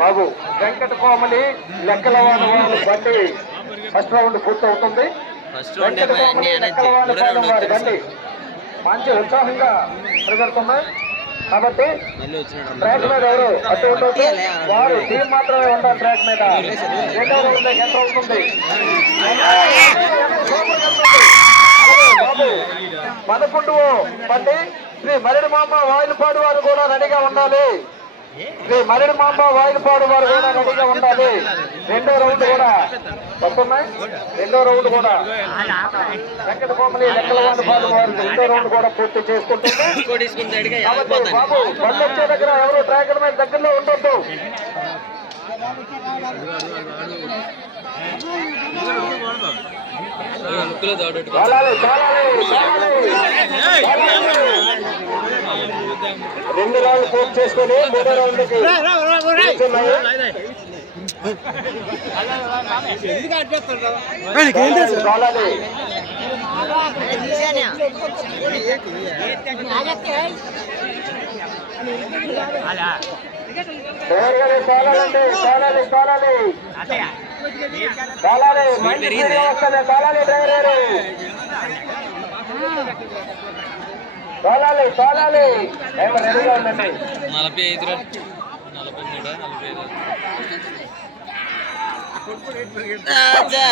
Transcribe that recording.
బాబు వెంకట కోమలి లెక్కల వాడు బండి ఫస్ట్ రౌండ్ పూర్తి అవుతుంది. వెంకట కోమలి లెక్కల వాడి బండి మంచి ఉత్సాహంగా పరిగెడుతున్నాయి కాబట్టి ట్రాక్ మీద ఎవరు అటు వారు టీం మాత్రమే ఉండాలి. ట్రాక్ మీద రెండో రౌండ్ ఎంత అవుతుంది బాబు మనకుండు బండి శ్రీ మరిడి మామ వాయిలపాడు వారు కూడా రెడీగా ఉండాలి. శ్రీ మరిడి మామ వాయిలపాడు వారు కూడా రెడీగా ఉండాలి. రెండో రౌండ్ కూడా వస్తున్నాయి. రెండో రౌండ్ కూడా వెంకట కోమలి లెక్కల వాయిలపాడు వారు రెండో రౌండ్ కూడా పూర్తి చేసుకుంటుంది. బాబు బండి వచ్చే దగ్గర ఎవరు ట్రాక్ మీద దగ్గరలో ఉండొద్దు. రెండు రౌండ్ పూర్తి చేసుకొని మూడో రౌండ్కి తోలాలి రెడీగా ఉండండి. 45 43 45